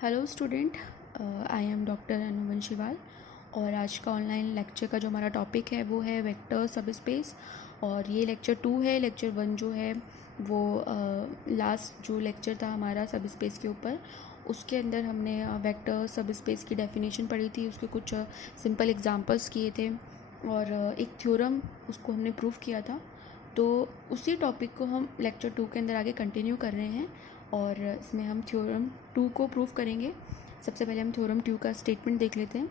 Hello student, I am doctor Anu Vanshiwal. और आज का ऑनलाइन लेक्चर का जो हमारा टॉपिक है वो है वेक्टर सब स्पेस। और ये लेक्चर 2 है। लेक्चर 1 जो है वो लास्ट जो लेक्चर था हमारा सब स्पेस के ऊपर, उसके अंदर हमने वेक्टर सब स्पेस की डेफिनेशन पढ़ी थी, उसके कुछ सिंपल एग्जांपल्स किए थे और एक थ्योरम उसको हमने प्रूव किया था। तो उसी टॉपिक को हम लेक्चर 2 के अंदर आगे कंटिन्यू कर रहे हैं और इसमें हम थ्योरम 2 को प्रूव करेंगे। सबसे पहले हम थ्योरम 2 का स्टेटमेंट देख लेते हैं।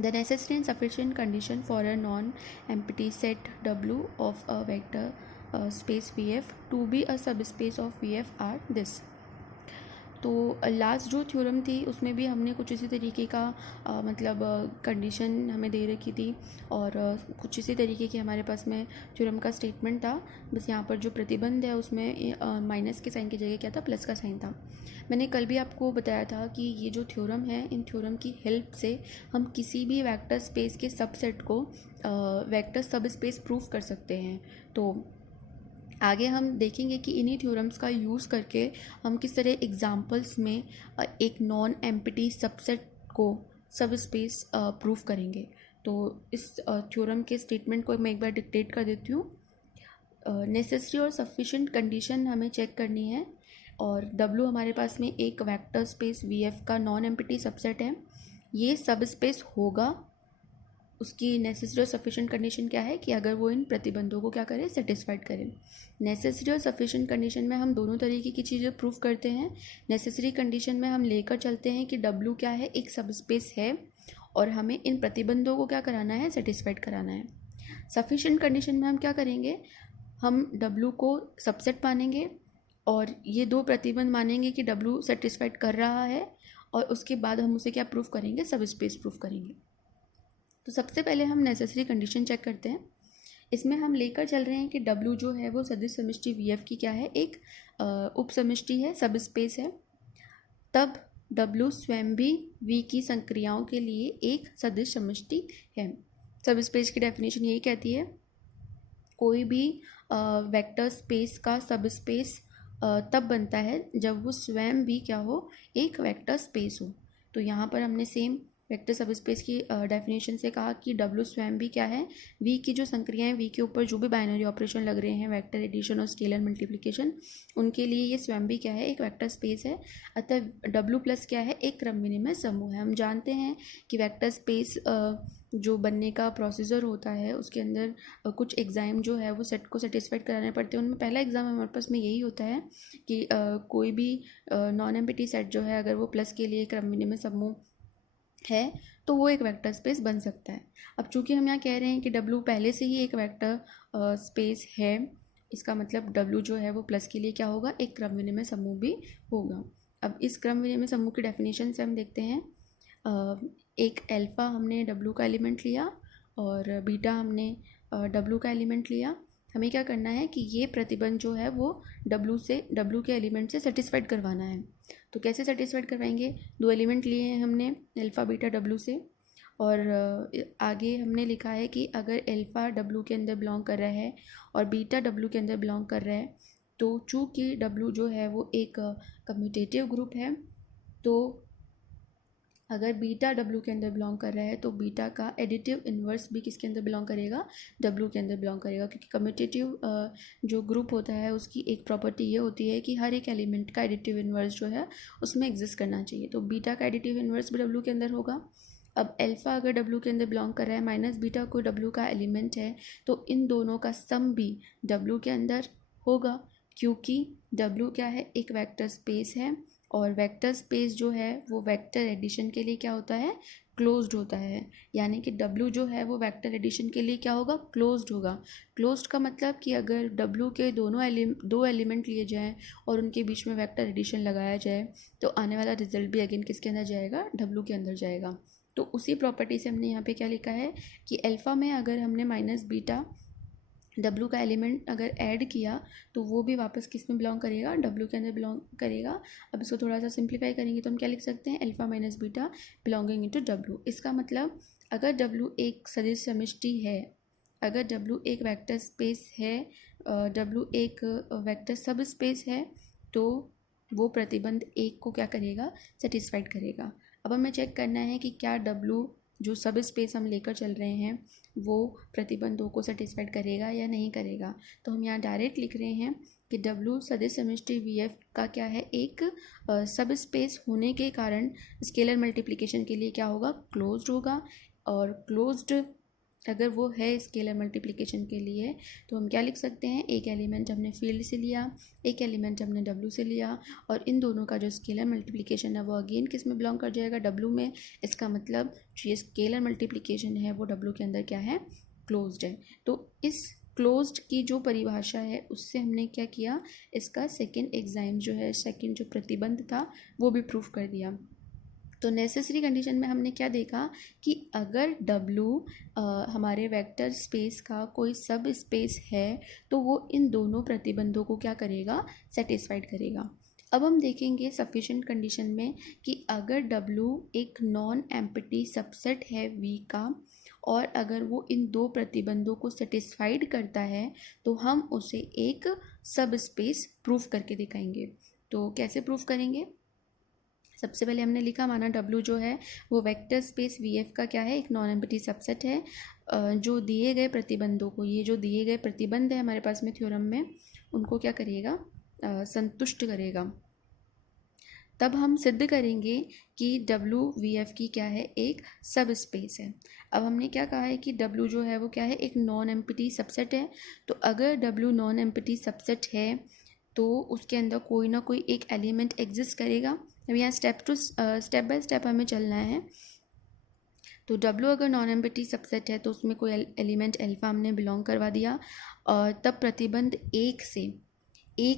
The necessary and sufficient condition for a non empty set W of a vector space VF to be a sub space of VF are this. तो लास्ट जो थ्योरम थी उसमें भी हमने कुछ इसी तरीके का मतलब कंडीशन हमें दे रखी थी और कुछ इसी तरीके की हमारे पास में थ्योरम का स्टेटमेंट था। बस यहाँ पर जो प्रतिबंध है उसमें माइनस के साइन की जगह क्या था, प्लस का साइन था। मैंने कल भी आपको बताया था कि ये जो थ्योरम है, इन थ्योरम की हेल्प से हम किसी भी वेक्टर स्पेस के सबसेट को वेक्टर सब स्पेस प्रूफ कर सकते हैं। तो आगे हम देखेंगे कि इन्हीं थ्योरम्स का यूज़ करके हम किस तरह एग्जांपल्स में एक नॉन एम्प्टी सबसेट को सब स्पेस प्रूफ करेंगे। तो इस थ्योरम के स्टेटमेंट को मैं एक बार डिक्टेट कर देती हूँ। नेसेसरी और सफिशिएंट कंडीशन हमें चेक करनी है और W हमारे पास में एक वेक्टर स्पेस VF का नॉन एम्प्टी सबसेट है। ये सब स्पेस होगा। उसकी नेसेसरी और सफिशिएंट कंडीशन क्या है कि अगर वो इन प्रतिबंधों को क्या करे, सेटिस्फाइड करे। नेसेसरी और सफिशिएंट कंडीशन में हम दोनों तरीके की चीज़ें प्रूफ करते हैं। नेसेसरी कंडीशन में हम लेकर चलते हैं कि W क्या है, एक सब स्पेस है और हमें इन प्रतिबंधों को क्या कराना है, सेटिस्फाइड कराना है। सफिशिएंट कंडीशन में हम क्या करेंगे, हम W को सबसेट मानेंगे और ये दो प्रतिबंध मानेंगे कि W सेटिस्फाइड कर रहा है और उसके बाद हम उसे क्या प्रूफ करेंगे, सब स्पेस प्रूफ करेंगे। तो सबसे पहले हम नेसेसरी कंडीशन चेक करते हैं। इसमें हम लेकर चल रहे हैं कि W जो है वो सदिश समष्टि VF की क्या है, एक उप समष्टि है, सब स्पेस है। तब W स्वयं भी V की संक्रियाओं के लिए एक सदिश समष्टि है। सब स्पेस की डेफिनेशन यही कहती है, कोई भी वेक्टर स्पेस का सब स्पेस तब बनता है जब वो स्वयं भी क्या हो, एक वेक्टर स्पेस हो। तो यहाँ पर हमने सेम वेक्टर सब स्पेस की डेफिनेशन से कहा कि W स्वयं भी क्या है, V की जो संक्रियाएं, V के ऊपर जो भी बाइनरी ऑपरेशन लग रहे हैं, वेक्टर एडिशन और स्केलर मल्टीप्लिकेशन, उनके लिए ये स्वयं भी क्या है, एक वेक्टर स्पेस है। अतः W प्लस क्या है, एक क्रम विनिमय समूह है। हम जानते हैं कि वेक्टर स्पेस जो बनने का प्रोसीजर होता है उसके अंदर कुछ एग्जाम जो है वो सेट को सेटिस्फाइड कराने पड़ते हैं। उनमें पहला एग्जाम हमारे पास में यही होता है कि कोई भी नॉन एम्प्टी सेट जो है अगर वो प्लस के लिए क्रम विनिमय समूह है तो वो एक वेक्टर स्पेस बन सकता है। अब चूंकि हम यहाँ कह रहे हैं कि W पहले से ही एक वेक्टर स्पेस है, इसका मतलब W जो है वो प्लस के लिए क्या होगा, एक क्रम विनिमय समूह भी होगा। अब इस क्रम विनिमय समूह की डेफिनेशन से हम देखते हैं, एक अल्फ़ा हमने W का एलिमेंट लिया और बीटा हमने W का एलिमेंट लिया। हमें क्या करना है कि ये प्रतिबंध जो है वो W के एलिमेंट से सेटिस्फाइड करवाना है। तो कैसे सेटिस्फाइड करवाएंगे, दो एलिमेंट लिए हैं हमने अल्फ़ा बीटा W से और आगे हमने लिखा है कि अगर अल्फ़ा W के अंदर बिलोंग कर रहा है और बीटा W के अंदर बिलोंग कर रहा है, तो चूँकि W जो है वो एक कम्यूटेटिव ग्रुप है, तो अगर बीटा W के अंदर बिलोंग कर रहा है तो बीटा का एडिटिव इन्वर्स भी किसके अंदर बिलोंग करेगा, W के अंदर बिलोंग करेगा। क्योंकि कम्यूटेटिव जो ग्रुप होता है उसकी एक प्रॉपर्टी ये होती है कि हर एक एलिमेंट का एडिटिव इन्वर्स जो है उसमें एग्जिस्ट करना चाहिए। तो बीटा का एडिटिव इन्वर्स भी W के अंदर होगा। अब अल्फ़ा अगर W के अंदर बिलोंग कर रहा है, माइनस बीटा कोई W का एलिमेंट है, तो इन दोनों का सम भी W के अंदर होगा, क्योंकि W क्या है, एक वेक्टर स्पेस है और वेक्टर स्पेस जो है वो वेक्टर एडिशन के लिए क्या होता है, क्लोज्ड होता है। यानी कि W जो है वो वेक्टर एडिशन के लिए क्या होगा, क्लोज्ड होगा। क्लोज्ड का मतलब कि अगर W के दो एलिमेंट लिए जाएं और उनके बीच में वेक्टर एडिशन लगाया जाए तो आने वाला रिजल्ट भी अगेन किसके अंदर जाएगा, W के अंदर जाएगा। तो उसी प्रॉपर्टी से हमने यहाँ पे क्या लिखा है कि अल्फ़ा में अगर हमने माइनस बीटा W का एलिमेंट अगर ऐड किया तो वो भी वापस किस में बिलोंग करेगा, W के अंदर बिलोंग करेगा। अब इसको थोड़ा सा सिंप्लीफाई करेंगे तो हम क्या लिख सकते हैं, alpha minus beta belonging into W। इसका मतलब अगर W एक सदिश समष्टि है, अगर W एक वेक्टर स्पेस है, W एक वेक्टर सब स्पेस है, तो वो प्रतिबंध एक को क्या करेगा, सेटिस्फाइड करेगा। अब हमें चेक करना है कि क्या W जो सब स्पेस हम लेकर चल रहे हैं वो प्रतिबंधों को सेटिस्फाइड करेगा या नहीं करेगा। तो हम यहाँ डायरेक्ट लिख रहे हैं कि W सदिश समष्टि VF का क्या है, एक सब स्पेस होने के कारण स्केलर मल्टीप्लिकेशन के लिए क्या होगा, क्लोज्ड होगा। और क्लोज्ड अगर वो है स्केलर मल्टीप्लिकेशन के लिए तो हम क्या लिख सकते हैं, एक एलिमेंट हमने फील्ड से लिया, एक एलिमेंट हमने W से लिया, और इन दोनों का जो स्केलर मल्टीप्लिकेशन है वो अगेन किस में बिलोंग कर जाएगा, W में। इसका मतलब जो ये स्केलर मल्टीप्लिकेशन है वो W के अंदर क्या है, क्लोज्ड है। तो इस क्लोज्ड की जो परिभाषा है उससे हमने क्या किया, इसका सेकेंड एग्जाम जो है, सेकेंड जो प्रतिबंध था वो भी प्रूफ कर दिया। तो नेसेसरी कंडीशन में हमने क्या देखा कि अगर W हमारे वेक्टर स्पेस का कोई सब स्पेस है तो वो इन दोनों प्रतिबंधों को क्या करेगा, सेटिस्फाइड करेगा। अब हम देखेंगे सफिशिएंट कंडीशन में कि अगर W एक नॉन एम्प्टी सबसेट है V का और अगर वो इन दो प्रतिबंधों को सेटिस्फाइड करता है तो हम उसे एक सब स्पेस प्रूफ करके दिखाएंगे। तो कैसे प्रूफ करेंगे, सबसे पहले हमने लिखा माना W जो है वो वेक्टर स्पेस VF का क्या है, एक नॉन एम्प्टी सबसेट है। जो दिए गए प्रतिबंधों को, ये जो दिए गए प्रतिबंध है हमारे पास में थ्योरम में, उनको क्या करेगा, संतुष्ट करेगा। तब हम सिद्ध करेंगे कि W VF की क्या है, एक सब स्पेस है। अब हमने क्या कहा है कि W जो है वो क्या है, एक नॉन एम्प्टी सबसेट है। तो अगर W नॉन एम्प्टी सबसेट है तो उसके अंदर कोई ना कोई एक एलिमेंट एग्जिस्ट करेगा। अब यहाँ स्टेप बाय स्टेप हमें चलना है। तो W अगर नॉन एम्प्टी सबसेट है तो उसमें कोई एलिमेंट अल्फा हमने बिलोंग करवा दिया, और तब प्रतिबंध एक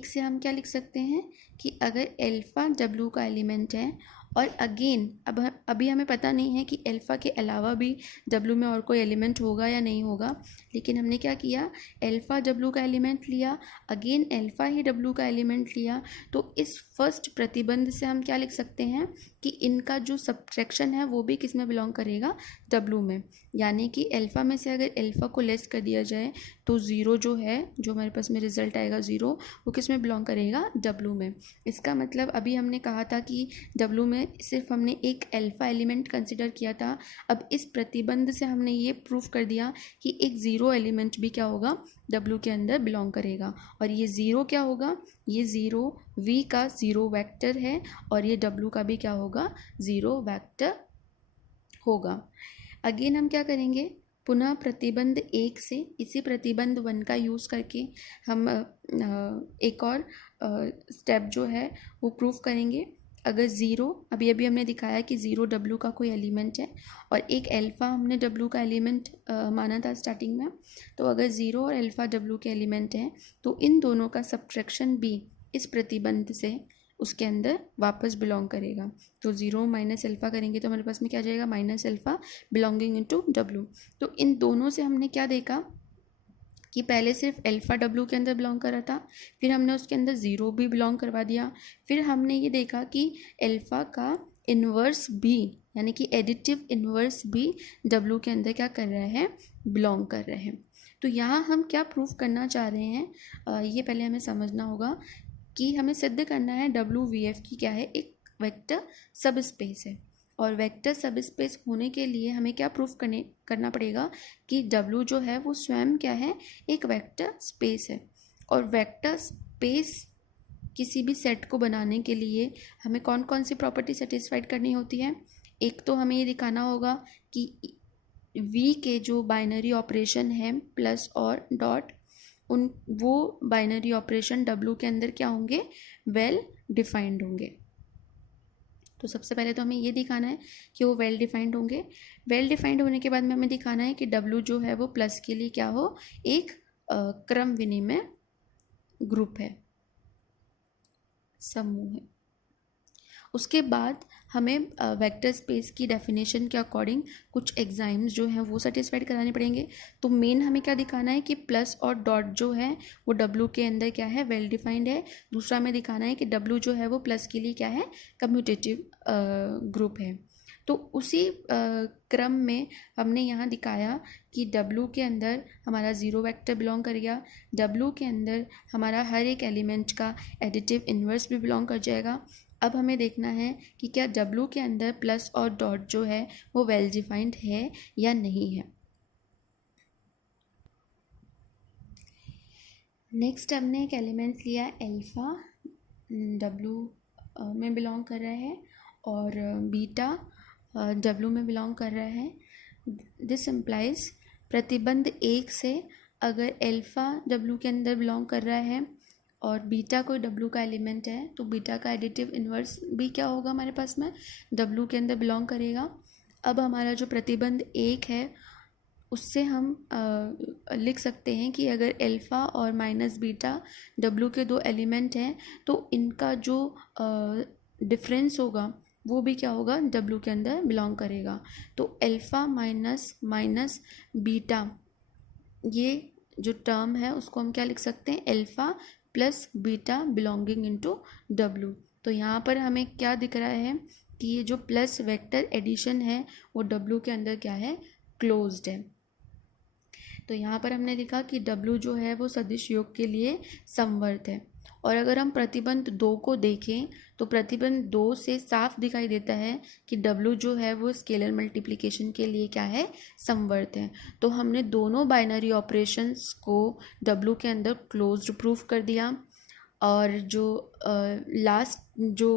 से हम क्या लिख सकते हैं कि अगर अल्फा W का एलिमेंट है, और अगेन अभी हमें पता नहीं है कि अल्फा के अलावा भी W में और कोई एलिमेंट होगा या नहीं होगा, लेकिन हमने क्या किया, अल्फा W का एलिमेंट लिया, अगेन अल्फा ही W का एलिमेंट लिया। तो इस फर्स्ट प्रतिबंध से हम क्या लिख सकते हैं कि इनका जो सब्ट्रैक्शन है वो भी किस में बिलोंग करेगा, W में। यानी कि अल्फा में से अगर अल्फा को लेस कर दिया जाए तो ज़ीरो जो है, जो हमारे पास में रिजल्ट आएगा ज़ीरो, वो किस में बिलोंग करेगा, W में। इसका मतलब अभी हमने कहा था कि W में सिर्फ हमने एक अल्फा एलिमेंट कंसिडर किया था। अब इस प्रतिबंध से हमने ये प्रूफ कर दिया कि एक ज़ीरो एलिमेंट भी क्या होगा, W के अंदर बिलोंग करेगा। और ये ज़ीरो क्या होगा, ये ज़ीरो V का ज़ीरो वेक्टर है और ये W का भी क्या होगा, ज़ीरो वेक्टर होगा। अगेन हम क्या करेंगे, पुनः प्रतिबंध एक से इसी प्रतिबंध वन का यूज़ करके हम एक और स्टेप जो है वो प्रूफ करेंगे। अगर ज़ीरो, अभी हमने दिखाया कि ज़ीरो W का कोई एलिमेंट है और एक अल्फ़ा हमने W का एलिमेंट माना था स्टार्टिंग में। तो अगर ज़ीरो और अल्फ़ा W के एलिमेंट हैं तो इन दोनों का सब्ट्रैक्शन भी इस प्रतिबंध से उसके अंदर वापस बिलोंग करेगा। तो ज़ीरो माइनस अल्फ़ा करेंगे तो हमारे पास में क्या आ जाएगा, minus alpha belonging into W। तो इन दोनों से हमने क्या देखा कि पहले सिर्फ अल्फ़ा W के अंदर बिलोंग कर रहा था, फिर हमने उसके अंदर ज़ीरो भी बिलोंग करवा दिया, फिर हमने ये देखा कि अल्फ़ा का इन्वर्स भी, यानी कि एडिटिव इन्वर्स भी W के अंदर क्या कर रहा है, बिलोंग कर रहे हैं। तो यहाँ हम क्या प्रूफ करना चाह रहे हैं, ये पहले हमें समझना होगा कि हमें सिद्ध करना है W VF की क्या है, एक वेक्टर सब स्पेस है। और वेक्टर सब स्पेस होने के लिए हमें क्या प्रूफ करना पड़ेगा कि W जो है वो स्वयं क्या है, एक वेक्टर स्पेस है। और वेक्टर स्पेस किसी भी सेट को बनाने के लिए हमें कौन कौन सी प्रॉपर्टी सेटिस्फाइड करनी होती है। एक तो हमें ये दिखाना होगा कि V के जो बाइनरी ऑपरेशन है प्लस और डॉट, वो बाइनरी ऑपरेशन W के अंदर क्या होंगे, वेल डिफाइंड होंगे। तो सबसे पहले तो हमें ये दिखाना है कि वो वेल डिफाइंड होंगे। वेल डिफाइंड होने के बाद में हमें दिखाना है कि W जो है वो प्लस के लिए क्या हो, एक क्रम विनिमय ग्रुप है, समूह है। उसके बाद हमें वेक्टर स्पेस की डेफिनेशन के अकॉर्डिंग कुछ एग्जाम्स जो हैं वो सेटिस्फाइड कराने पड़ेंगे। तो मेन हमें क्या दिखाना है कि प्लस और डॉट जो है वो W के अंदर क्या है, वेल डिफाइंड है। दूसरा हमें दिखाना है कि W जो है वो प्लस के लिए क्या है, कम्यूटेटिव ग्रुप है। तो उसी क्रम में हमने यहाँ दिखाया कि W के अंदर हमारा ज़ीरो वेक्टर बिलोंग कर गया, W के अंदर हमारा हर एक एलिमेंट का एडिटिव इन्वर्स भी बिलोंग कर जाएगा। अब हमें देखना है कि क्या W के अंदर प्लस और डॉट जो है वो वेल डिफाइंड है या नहीं है। नेक्स्ट हमने एक एलिमेंट लिया अल्फ़ा, W में बिलोंग कर रहा है, और बीटा W में बिलोंग कर रहा है। दिस इम्प्लाइज प्रतिबंध 1 से अगर अल्फ़ा W के अंदर बिलोंग कर रहा है और बीटा कोई W का एलिमेंट है तो बीटा का एडिटिव इन्वर्स भी क्या होगा हमारे पास में W के अंदर बिलोंग करेगा। अब हमारा जो प्रतिबंध 1 है उससे हम लिख सकते हैं कि अगर अल्फ़ा और माइनस बीटा W के दो एलिमेंट हैं तो इनका जो डिफरेंस होगा वो भी क्या होगा W के अंदर बिलोंग करेगा। तो अल्फ़ा माइनस बीटा, ये जो टर्म है उसको हम क्या लिख सकते हैं, alpha plus beta belonging into W। तो यहाँ पर हमें क्या दिख रहा है कि ये जो प्लस वेक्टर एडिशन है वो W के अंदर क्या है, क्लोज्ड है। तो यहाँ पर हमने लिखा कि W जो है वो सदिश योग के लिए समवर्त है। और अगर हम प्रतिबंध 2 को देखें तो प्रतिबंध 2 से साफ दिखाई देता है कि W जो है वो स्केलर मल्टीप्लिकेशन के लिए क्या है, समवर्त है। तो हमने दोनों बाइनरी ऑपरेशंस को W के अंदर क्लोज्ड प्रूफ कर दिया। और जो लास्ट जो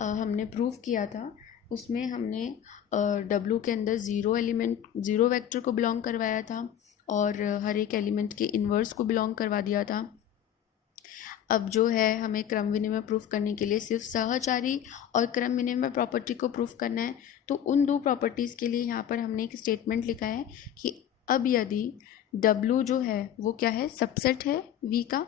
हमने प्रूफ किया था उसमें हमने W के अंदर ज़ीरो वेक्टर को बिलोंग करवाया था और हर एक एलिमेंट के इन्वर्स को बिलोंग करवा दिया था। अब जो है हमें क्रम विनिमय प्रूफ करने के लिए सिर्फ सहचारी और क्रम विनिमय प्रॉपर्टी को प्रूफ करना है। तो उन दो प्रॉपर्टीज़ के लिए यहाँ पर हमने एक स्टेटमेंट लिखा है कि अब यदि W जो है वो क्या है, सबसेट है V का,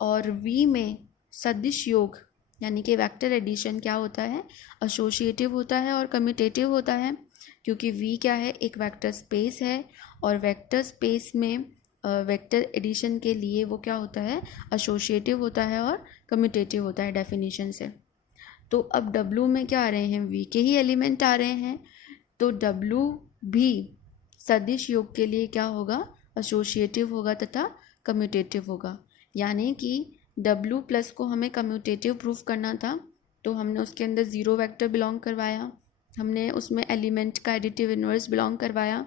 और V में सदिश योग यानी कि वेक्टर एडिशन क्या होता है, एसोसिएटिव होता है और कम्यूटेटिव होता है, क्योंकि V क्या है, एक वेक्टर स्पेस है और वेक्टर स्पेस में वेक्टर एडिशन के लिए वो क्या होता है, एसोसिएटिव होता है और कम्यूटेटिव होता है डेफिनेशन से। तो अब W में क्या आ रहे हैं, V के ही एलिमेंट आ रहे हैं, तो W भी सदिश योग के लिए क्या होगा, एसोसिएटिव होगा तथा कम्यूटेटिव होगा। यानी कि W प्लस को हमें कम्यूटेटिव प्रूफ करना था तो हमने उसके अंदर ज़ीरो वेक्टर बिलोंग करवाया, हमने उसमें एलिमेंट का एडिटिव इन्वर्स बिलोंग करवाया,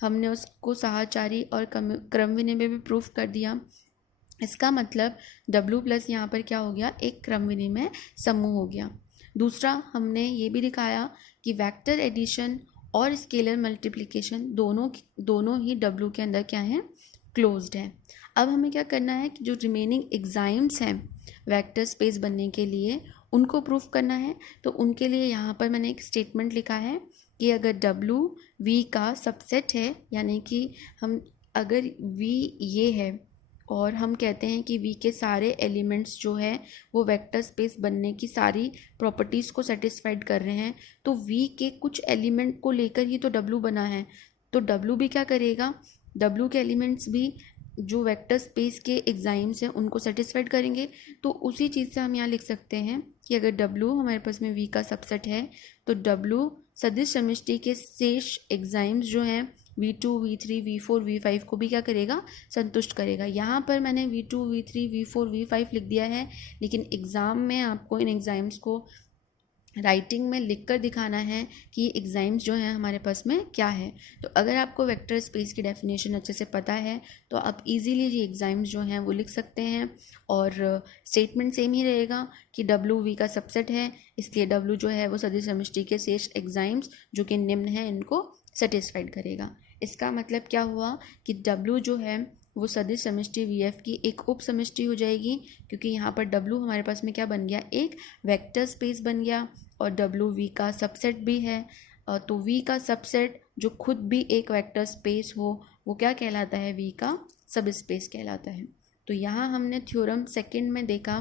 हमने उसको साहचारी और क्रम विनिमय भी प्रूफ कर दिया। इसका मतलब W प्लस यहाँ पर क्या हो गया, एक क्रम विनिमय समूह हो गया। दूसरा हमने ये भी दिखाया कि वेक्टर एडिशन और स्केलर मल्टीप्लिकेशन दोनों ही W के अंदर क्या है, क्लोज्ड है। अब हमें क्या करना है कि जो रिमेनिंग एग्जाइम्स हैं वेक्टर स्पेस बनने के लिए उनको प्रूफ करना है। तो उनके लिए यहाँ पर मैंने एक स्टेटमेंट लिखा है कि अगर W V का सबसेट है, यानी कि हम अगर V ये है और हम कहते हैं कि V के सारे एलिमेंट्स जो है वो वेक्टर स्पेस बनने की सारी प्रॉपर्टीज़ को सेटिस्फाइड कर रहे हैं, तो V के कुछ एलिमेंट को लेकर ही तो W बना है, तो W भी क्या करेगा, W के एलिमेंट्स भी जो वेक्टर स्पेस के एग्जाइम्स हैं उनको सेटिस्फाइड करेंगे। तो उसी चीज़ से हम यहाँ लिख सकते हैं कि अगर W हमारे पास में V का सबसेट है तो W सदिश समष्टि के शेष एग्जाइम्स जो हैं V2, V3, V4, V5 को भी क्या करेगा, संतुष्ट करेगा। यहाँ पर मैंने V2, V3, V4, V5 लिख दिया है, लेकिन एग्ज़ाम में आपको इन एग्ज़ाम्स को राइटिंग में लिखकर दिखाना है कि एग्जाइम्स जो हैं हमारे पास में क्या है। तो अगर आपको वेक्टर स्पेस की डेफिनेशन अच्छे से पता है तो आप इजीली ये एग्जाइम्स जो हैं वो लिख सकते हैं। और स्टेटमेंट सेम ही रहेगा कि W V का सबसेट है, इसलिए W जो है वो सदिश समष्टि के शेष एग्जाइम्स जो कि निम्न है इनको सेटिस्फाइड करेगा। इसका मतलब क्या हुआ कि W जो है वो सदिश समष्टि VF की एक उप समष्टि हो जाएगी, क्योंकि यहाँ पर W हमारे पास में क्या बन गया, एक वेक्टर स्पेस बन गया और W V का सबसेट भी है। तो V का सबसेट जो खुद भी एक वेक्टर स्पेस हो वो क्या कहलाता है, V का सब स्पेस कहलाता है। तो यहाँ हमने थ्योरम सेकंड में देखा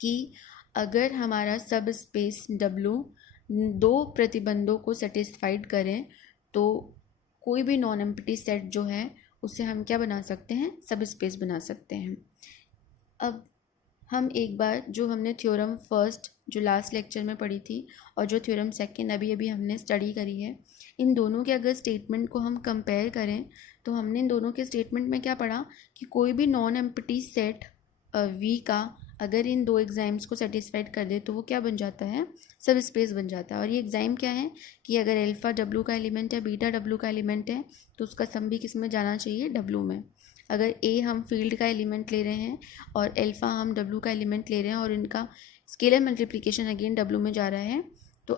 कि अगर हमारा सब स्पेस W दो प्रतिबंधों को सेटिस्फाइड करें तो कोई भी नॉन एम्प्टी सेट जो है उसे हम क्या बना सकते हैं, सब स्पेस बना सकते हैं। अब हम एक बार जो हमने थ्योरम फर्स्ट जो लास्ट लेक्चर में पढ़ी थी और जो थ्योरम सेकंड अभी अभी हमने स्टडी करी है, इन दोनों के अगर स्टेटमेंट को हम कंपेयर करें तो हमने इन दोनों के स्टेटमेंट में क्या पढ़ा कि कोई भी नॉन एम्प्टी सेट वी का अगर इन दो एग्जाम्स को सेटिस्फाइड कर दे तो वो क्या बन जाता है, सब स्पेस बन जाता है। और ये एग्जाम क्या है कि अगर अल्फा डब्ल्यू का एलिमेंट है, बीटा डब्ल्यू का एलिमेंट है, तो उसका सम भी किस में जाना चाहिए, डब्ल्यू में। अगर ए हम फील्ड का एलिमेंट ले रहे हैं और अल्फा हम डब्ल्यू का एलिमेंट ले रहे हैं और इनका स्केलर मल्टीप्लिकेशन अगेन डब्ल्यू में जा रहा है, तो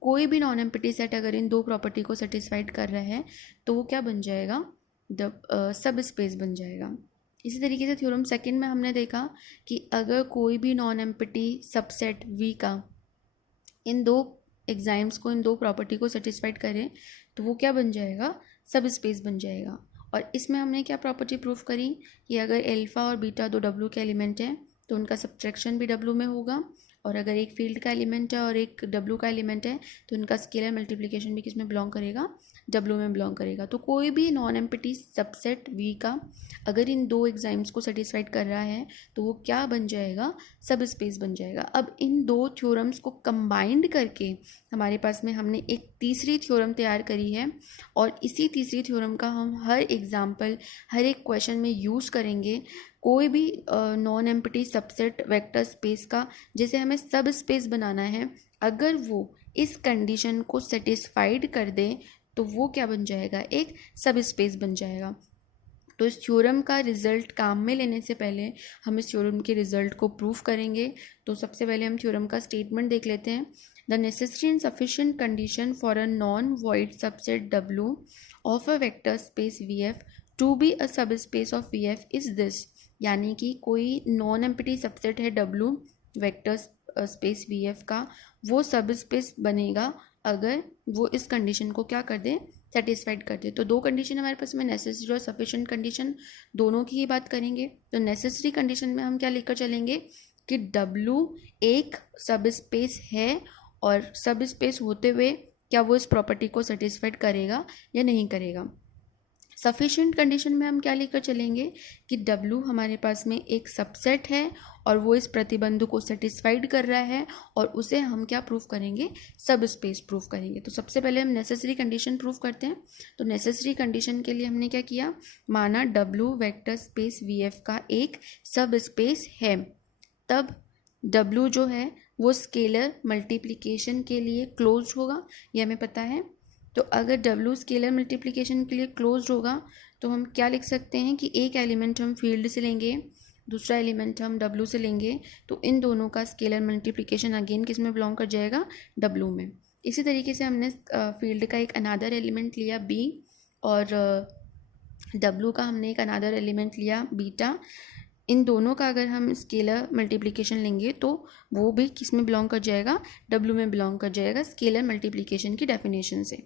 कोई भी नॉन एम्प्टी सेट अगर इन दो प्रॉपर्टी को सेटिस्फाइड कर रहा है तो वो क्या बन जाएगा, सब स्पेस बन जाएगा। इसी तरीके से थ्योरम सेकंड में हमने देखा कि अगर कोई भी नॉन एम्प्टी सबसेट वी का इन दो एग्जाम्स को, इन दो प्रॉपर्टी को सेटिस्फाइड करें तो वो क्या बन जाएगा, सब स्पेस बन जाएगा। और इसमें हमने क्या प्रॉपर्टी प्रूफ करी कि अगर अल्फा और बीटा दो डब्ल्यू के एलिमेंट हैं तो उनका सब्ट्रैक्शन भी डब्ल्यू में होगा, और अगर एक फील्ड का एलिमेंट है और एक डब्ल्यू का एलिमेंट है तो उनका स्केलर मल्टीप्लिकेशन भी किस में बिलोंग करेगा, डब्ल्यू में बिलोंग करेगा। तो कोई भी नॉन एम्प्टी सबसेट वी का अगर इन दो एग्जाम्स को सेटिस्फाइड कर रहा है तो वो क्या बन जाएगा, सब स्पेस बन जाएगा। अब इन दो थ्योरम्स को कंबाइंड करके हमारे पास में हमने एक तीसरी थ्योरम तैयार करी है, और इसी तीसरी थ्योरम का हम हर एग्जाम्पल, हर एक क्वेश्चन में यूज़ करेंगे। कोई भी non empty subset vector space का जैसे हमें सब स्पेस बनाना है, अगर वो इस कंडीशन को सेटिस्फाइड कर दे तो वो क्या बन जाएगा, एक सब स्पेस बन जाएगा। तो इस थ्योरम का रिजल्ट काम में लेने से पहले हम इस थ्योरम के रिजल्ट को प्रूफ करेंगे। तो सबसे पहले हम थ्योरम का स्टेटमेंट देख लेते हैं। The necessary and sufficient condition for a non void subset W of a vector space V F to be a sub space of V F is this, यानी कि कोई नॉन एम्प्टी सबसेट है W vector space V F का, वो सब space बनेगा अगर वो इस कंडीशन को क्या कर दे, सेटिस्फाइड कर दे। तो दो कंडीशन हमारे पास में, नेसेसरी और सफिशिएंट कंडीशन, दोनों की ही बात करेंगे। तो नेसेसरी कंडीशन में हम क्या लेकर चलेंगे कि डब्ल्यू एक सब स्पेस है, और सब स्पेस होते हुए क्या वो इस प्रॉपर्टी को सेटिस्फाइड करेगा या नहीं करेगा। सफिशिएंट कंडीशन में हम क्या लेकर चलेंगे कि डब्ल्यू हमारे पास में एक सबसेट है और वो इस प्रतिबंध को सेटिस्फाइड कर रहा है, और उसे हम क्या प्रूफ करेंगे, सब स्पेस प्रूफ करेंगे। तो सबसे पहले हम नेसेसरी कंडीशन प्रूफ करते हैं। तो नेसेसरी कंडीशन के लिए हमने क्या किया, माना W vector space V F का एक सब स्पेस है, तब डब्ल्यू जो है वो स्केलर मल्टीप्लिकेशन के लिए क्लोज होगा, ये हमें पता है। तो अगर डब्ल्यू स्केलर मल्टीप्लिकेशन के लिए क्लोज होगा तो हम क्या लिख सकते हैं कि एक एलिमेंट हम फील्ड से लेंगे, दूसरा एलिमेंट हम डब्ल्यू से लेंगे, तो इन दोनों का स्केलर मल्टीप्लिकेशन अगेन किस में बिलोंग कर जाएगा, डब्ल्यू में। इसी तरीके से हमने फील्ड का एक अनादर एलिमेंट लिया बी, और डब्ल्यू का हमने एक अनादर एलिमेंट लिया बीटा। इन दोनों का अगर हम स्केलर मल्टीप्लिकेशन लेंगे तो वो भी किस में बिलोंग कर जाएगा, डब्ल्यू में बिलोंग कर जाएगा स्केलर मल्टीप्लिकेशन की डेफिनेशन से।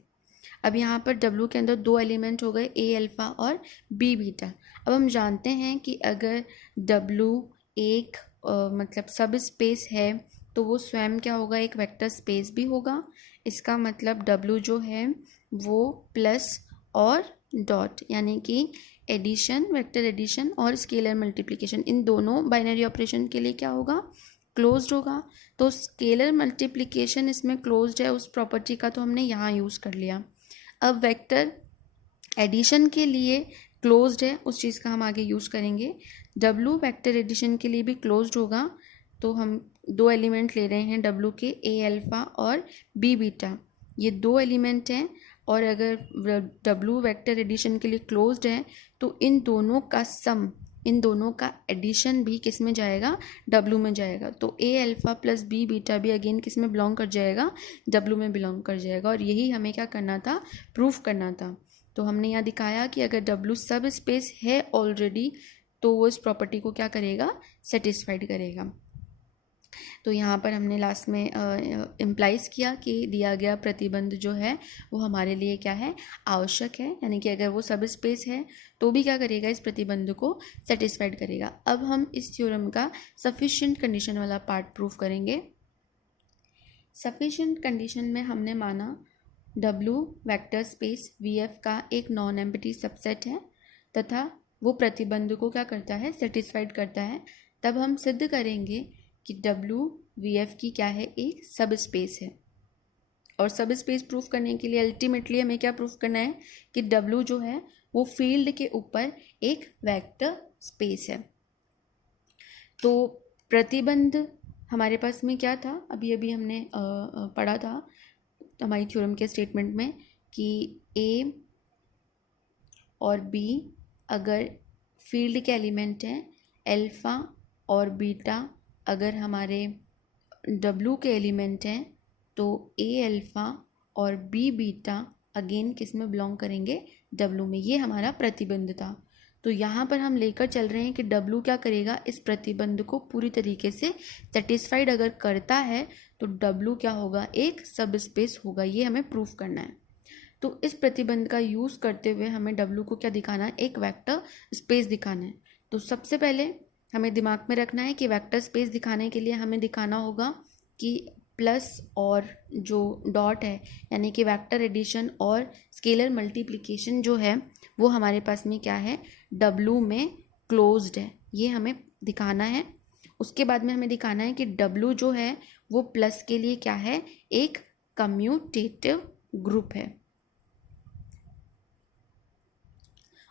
अब यहाँ पर डब्ल्यू के अंदर दो एलिमेंट हो गए, ए अल्फ़ा और बी बीटा। अब हम जानते हैं कि अगर डब्ल्यू एक मतलब सब स्पेस है तो वो स्वयं क्या होगा, एक वेक्टर स्पेस भी होगा। इसका मतलब डब्ल्यू जो है वो प्लस और डॉट, यानी कि एडिशन, वेक्टर एडिशन और स्केलर मल्टीप्लिकेशन, इन दोनों बाइनरी ऑपरेशन के लिए क्या होगा, क्लोज्ड होगा। तो स्केलर मल्टीप्लिकेशन इसमें क्लोज्ड है, उस प्रॉपर्टी का तो हमने यहाँ यूज़ कर लिया। अब वेक्टर एडिशन के लिए क्लोज्ड है, उस चीज़ का हम आगे यूज़ करेंगे। डब्ल्यू वेक्टर एडिशन के लिए भी क्लोज्ड होगा। तो हम दो एलिमेंट ले रहे हैं डब्ल्यू के, ए अल्फ़ा और बी बीटा, ये दो एलिमेंट हैं, और अगर डब्ल्यू वेक्टर एडिशन के लिए क्लोज्ड है तो इन दोनों का सम, इन दोनों का एडिशन भी किस में जाएगा, डब्ल्यू में जाएगा। तो a alpha plus b beta भी अगेन किस में बिलोंग कर जाएगा, डब्ल्यू में बिलोंग कर जाएगा। और यही हमें क्या करना था, प्रूफ करना था। तो हमने यहाँ दिखाया कि अगर डब्ल्यू सब स्पेस है ऑलरेडी तो वो इस प्रॉपर्टी को क्या करेगा, सेटिस्फाइड करेगा। तो यहाँ पर हमने लास्ट में इम्प्लाइज किया कि दिया गया प्रतिबंध जो है वो हमारे लिए क्या है, आवश्यक है, यानी कि अगर वो सब स्पेस है तो भी क्या करेगा, इस प्रतिबंध को सेटिस्फाइड करेगा। अब हम इस थ्योरम का सफिशिएंट कंडीशन वाला पार्ट प्रूफ करेंगे। सफिशिएंट कंडीशन में हमने माना W vector space V F का एक नॉन एम्प्टी सबसेट है तथा वो प्रतिबंध को क्या करता है, सेटिस्फाइड करता है। तब हम सिद्ध करेंगे कि WVF की क्या है, एक सब स्पेस है। और सब स्पेस प्रूफ करने के लिए अल्टीमेटली हमें क्या प्रूफ करना है कि W जो है वो फील्ड के ऊपर एक वेक्टर स्पेस है। तो प्रतिबंध हमारे पास में क्या था, अभी अभी हमने पढ़ा था हमारी थ्योरम के स्टेटमेंट में कि A और B अगर फील्ड के एलिमेंट हैं, अल्फ़ा और बीटा अगर हमारे W के एलिमेंट हैं, तो A अल्फ़ा और B बीटा अगेन किस में बिलोंग करेंगे, W में। ये हमारा प्रतिबंध था। तो यहाँ पर हम लेकर चल रहे हैं कि W क्या करेगा, इस प्रतिबंध को पूरी तरीके से सेटिस्फाइड अगर करता है तो W क्या होगा, एक सब स्पेस होगा। ये हमें प्रूफ करना है। तो इस प्रतिबंध का यूज़ करते हुए हमें W को क्या दिखाना है, एक वेक्टर स्पेस दिखाना है। तो सबसे पहले हमें दिमाग में रखना है कि वेक्टर स्पेस दिखाने के लिए हमें दिखाना होगा कि प्लस और जो डॉट है यानी कि वेक्टर एडिशन और स्केलर मल्टीप्लिकेशन जो है वो हमारे पास में क्या है, W में क्लोज्ड है। ये हमें दिखाना है। उसके बाद में हमें दिखाना है कि W जो है वो प्लस के लिए क्या है, एक कम्यूटेटिव ग्रुप है।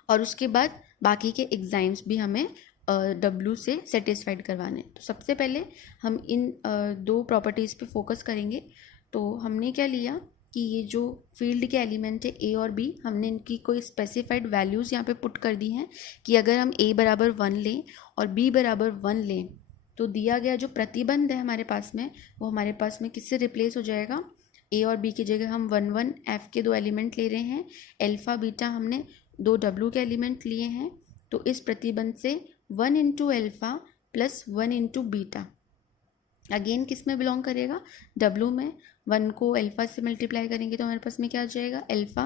और उसके बाद बाकी के एग्जाम्स भी हमें W से सेटिस्फाइड करवाने। तो सबसे पहले हम इन दो प्रॉपर्टीज़ पे फोकस करेंगे। तो हमने क्या लिया कि ये जो फील्ड के एलिमेंट है A और B, हमने इनकी कोई स्पेसिफाइड वैल्यूज़ यहाँ पे पुट कर दी हैं कि अगर हम A बराबर 1 लें और B बराबर 1 लें तो दिया गया जो प्रतिबंध है हमारे पास में वो हमारे पास में किससे रिप्लेस हो जाएगा, A और B की जगह हम 1 1 F के दो एलिमेंट ले रहे हैं, अल्फ़ा बीटा हमने दो W के एलिमेंट लिए हैं। तो इस प्रतिबंध से 1 into alpha plus 1 into beta again किस में बिलोंग करेगा, W में। 1 को अल्फ़ा से मल्टीप्लाई करेंगे तो हमारे पास में क्या आ जाएगा, अल्फ़ा।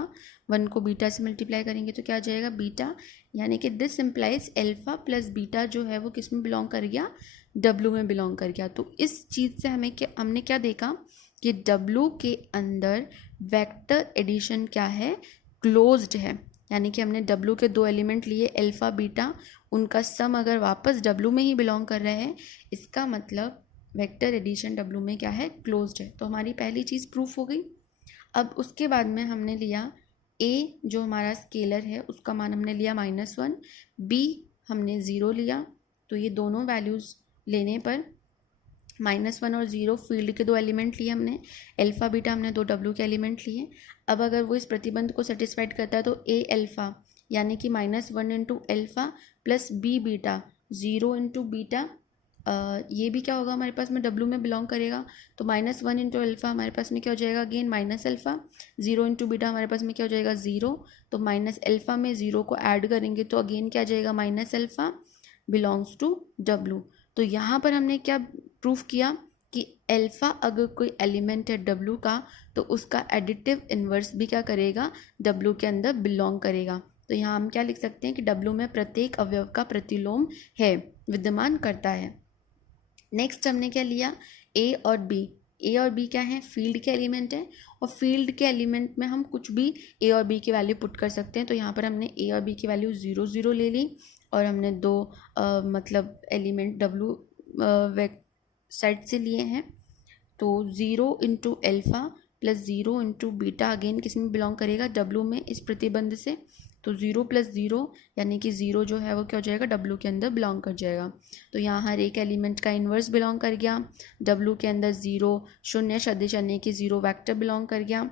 1 को बीटा से मल्टीप्लाई करेंगे तो क्या आ जाएगा, बीटा। यानी कि this implies alpha plus beta जो है वो किस में बिलोंग कर गया, W में बिलोंग कर गया। तो इस चीज़ से हमने क्या देखा कि W के अंदर वेक्टर एडिशन क्या है, क्लोज्ड है। यानी कि हमने W के दो एलिमेंट लिए अल्फ़ा बीटा, उनका सम अगर वापस W में ही बिलोंग कर रहा है, इसका मतलब वेक्टर एडिशन W में क्या है, क्लोज्ड है। तो हमारी पहली चीज़ प्रूफ हो गई। अब उसके बाद में हमने लिया A जो हमारा स्केलर है उसका मान हमने लिया -1, B हमने 0 लिया। तो ये दोनों वैल्यूज़ लेने पर -1 और 0 फील्ड के दो एलिमेंट लिए हमने, अल्फ़ा बीटा हमने दो W के एलिमेंट लिए। अब अगर वो इस प्रतिबंध को सेटिस्फाइड करता है तो A अल्फ़ा यानी कि -1 into alpha plus B beta 0 into beta, ये भी क्या होगा हमारे पास में W में बिलोंग करेगा। तो -1 इंटू अल्फ़ा हमारे पास में क्या हो जाएगा, again minus alpha. 0 into beta हमारे पास में क्या हो जाएगा, 0। तो माइनस अल्फ़ा में 0 को ऐड करेंगे तो अगेन क्या आ जाएगा, minus alpha belongs to W। तो यहाँ पर हमने क्या प्रूफ किया कि अल्फ़ा अगर कोई एलिमेंट है W का तो उसका एडिटिव इन्वर्स भी क्या करेगा, W के अंदर बिलोंग करेगा। तो यहाँ हम क्या लिख सकते हैं कि W में प्रत्येक अवयव का प्रतिलोम है, विद्यमान करता है। नेक्स्ट हमने क्या लिया, A और B। A और B क्या है, फील्ड के एलिमेंट है और फील्ड के एलिमेंट में हम कुछ भी A और B की वैल्यू पुट कर सकते हैं। तो यहाँ पर हमने A और B की वैल्यू 0 0 ले ली और हमने दो मतलब एलिमेंट W साइड से लिए हैं। तो 0 into alpha plus 0 into beta again किस में बिलोंग करेगा, W में, इस प्रतिबंध से। तो 0 प्लस 0 यानी कि 0 जो है वो क्या हो जाएगा, W के अंदर बिलोंग कर जाएगा। तो यहाँ हर एक एलिमेंट का इन्वर्स बिलोंग कर गया। W के अंदर 0 शून्य सदिश यानी कि 0 वेक्टर बिलोंग कर गया।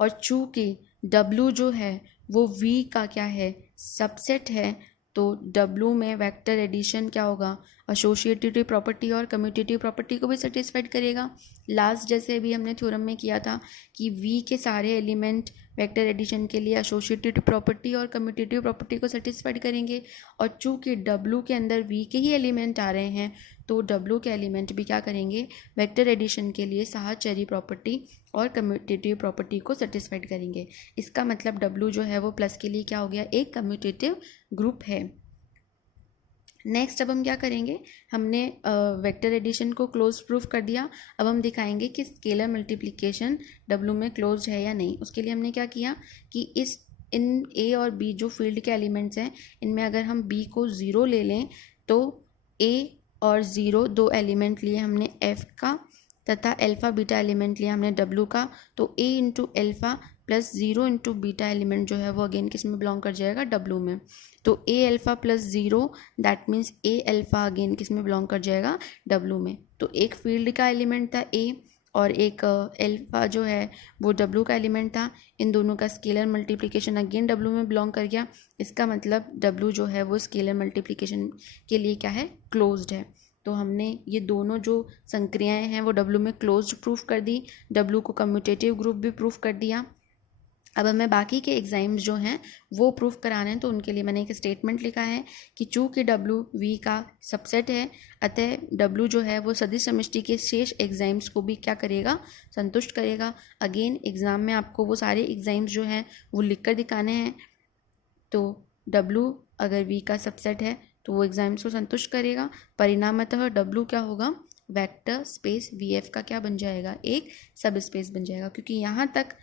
और चूँकि W जो है वो V का क्या है, सबसेट है, तो W में वेक्टर एडिशन क्या होगा, एसोसिएटिव प्रॉपर्टी और कम्यूटेटिव प्रॉपर्टी को भी सेटिस्फाइड करेगा। लास्ट जैसे भी हमने थ्योरम में किया था कि V के सारे एलिमेंट वेक्टर एडिशन के लिए एसोसिएटिव प्रॉपर्टी और कम्यूटेटिव प्रॉपर्टी को सेटिस्फाइड करेंगे। और चूँकि W के अंदर V के ही एलिमेंट आ रहे हैं तो W के एलिमेंट भी क्या करेंगे, वेक्टर एडिशन के लिए साहचर्य प्रॉपर्टी और कम्यूटेटिव प्रॉपर्टी को सेटिस्फाइड करेंगे। इसका मतलब W जो है वो प्लस के लिए क्या हो गया, एक कम्यूटेटिव ग्रुप है। नेक्स्ट अब हम क्या करेंगे, हमने वेक्टर एडिशन को क्लोज प्रूफ कर दिया। अब हम दिखाएंगे कि स्केलर मल्टीप्लिकेशन W में क्लोज है या नहीं। उसके लिए हमने क्या किया कि इन A और B जो फील्ड के एलिमेंट्स हैं इनमें अगर हम B को 0 ले लें तो ए और 0 दो एलिमेंट लिए हमने एफ का, तथा अल्फ़ा बीटा एलिमेंट लिया हमने डब्लू का, तो a into alpha plus 0 into beta element जो है वो अगेन किस में बिलोंग कर जाएगा, डब्लू में। तो a alpha plus 0 that means a alpha again किस में बिलोंग कर जाएगा, डब्लू में। तो एक फील्ड का एलिमेंट था ए और एक अल्फ़ा जो है वो डब्लू का एलिमेंट था। इन दोनों का स्केलर मल्टीप्लिकेशन अगेन डब्लू में बिलोंग कर गया। इसका मतलब डब्लू जो है वो स्केलर मल्टीप्लिकेशन के लिए क्या है, क्लोज्ड है। तो हमने ये दोनों जो संक्रियाएं हैं वो डब्लू में क्लोज्ड प्रूफ कर दी, डब्लू को कम्यूटेटिव ग्रुप भी प्रूफ कर दिया। अब हमें बाकी के एग्जाम्स जो हैं वो प्रूफ कराने हैं, तो उनके लिए मैंने एक स्टेटमेंट लिखा है कि चूँकि डब्लू वी का सबसेट है, अतः डब्लू जो है वो सदिश समष्टि के शेष एग्जाम्स को भी क्या करेगा, संतुष्ट करेगा। अगेन एग्ज़ाम में आपको वो सारे एग्जाम्स जो हैं वो लिख कर दिखाने हैं। तो डब्लू अगर वी का सबसेट है तो वो एग्जाम्स को संतुष्ट करेगा। परिणामतः डब्लू क्या होगा, वेक्टर स्पेस वी एफ का क्या बन जाएगा, एक सब स्पेस बन जाएगा। क्योंकि यहाँ तक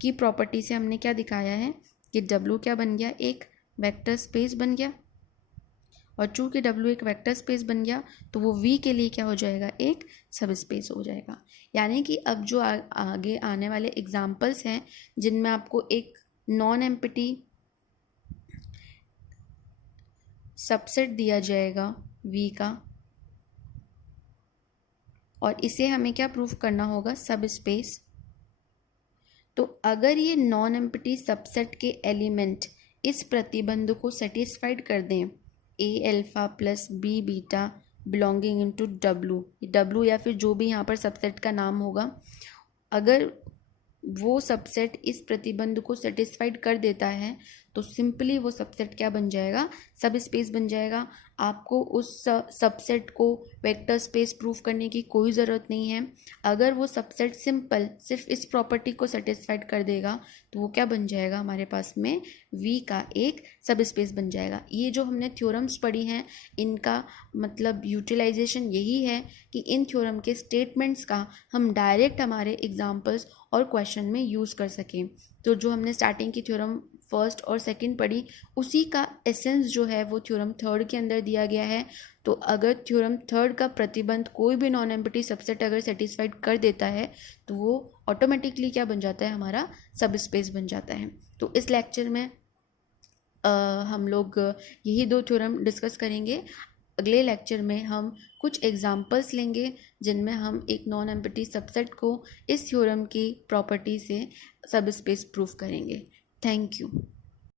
की प्रॉपर्टी से हमने क्या दिखाया है कि डब्लू क्या बन गया, एक वेक्टर स्पेस बन गया। और चूंकि डब्लू एक वेक्टर स्पेस बन गया तो वो वी के लिए क्या हो जाएगा, एक सब स्पेस हो जाएगा। यानी कि अब जो आगे आने वाले एग्जाम्पल्स हैं जिनमें आपको एक नॉन एम्प्टी सबसेट दिया जाएगा वी का, और इसे हमें क्या प्रूफ करना होगा, सब स्पेस। तो अगर ये नॉन एम्प्टी सबसेट के एलिमेंट इस प्रतिबंध को सेटिस्फाइड कर दें, a alpha plus b beta belonging into W, W या फिर जो भी यहाँ पर सबसेट का नाम होगा, अगर वो सबसेट इस प्रतिबंध को सेटिस्फाइड कर देता है तो सिंपली वो सबसेट क्या बन जाएगा, सब स्पेस बन जाएगा। आपको उस सबसेट को वेक्टर स्पेस प्रूफ करने की कोई ज़रूरत नहीं है। अगर वो सबसेट सिंपल सिर्फ इस प्रॉपर्टी को सेटिस्फाइड कर देगा तो वो क्या बन जाएगा, हमारे पास में वी का एक सब स्पेस बन जाएगा। ये जो हमने थ्योरम्स पढ़ी हैं इनका मतलब यूटिलाइजेशन यही है कि इन थ्योरम के स्टेटमेंट्स का हम डायरेक्ट हमारे एग्जाम्पल्स और क्वेश्चन में यूज़ कर सकें। तो जो हमने स्टार्टिंग की थ्योरम फर्स्ट और सेकंड पढ़ी उसी का एसेंस जो है वो थ्योरम थर्ड के अंदर दिया गया है। तो अगर थ्योरम थर्ड का प्रतिबंध कोई भी नॉन एम्प्टी सबसेट अगर सेटिस्फाइड कर देता है तो वो ऑटोमेटिकली क्या बन जाता है, हमारा सब स्पेस बन जाता है। तो इस लेक्चर में हम लोग यही दो थ्योरम डिस्कस करेंगे। अगले लेक्चर में हम कुछ एग्जाम्पल्स लेंगे जिनमें हम एक नॉन एम्प्टी सबसेट को इस थ्योरम की प्रॉपर्टी से सब स्पेस प्रूफ करेंगे। Thank you.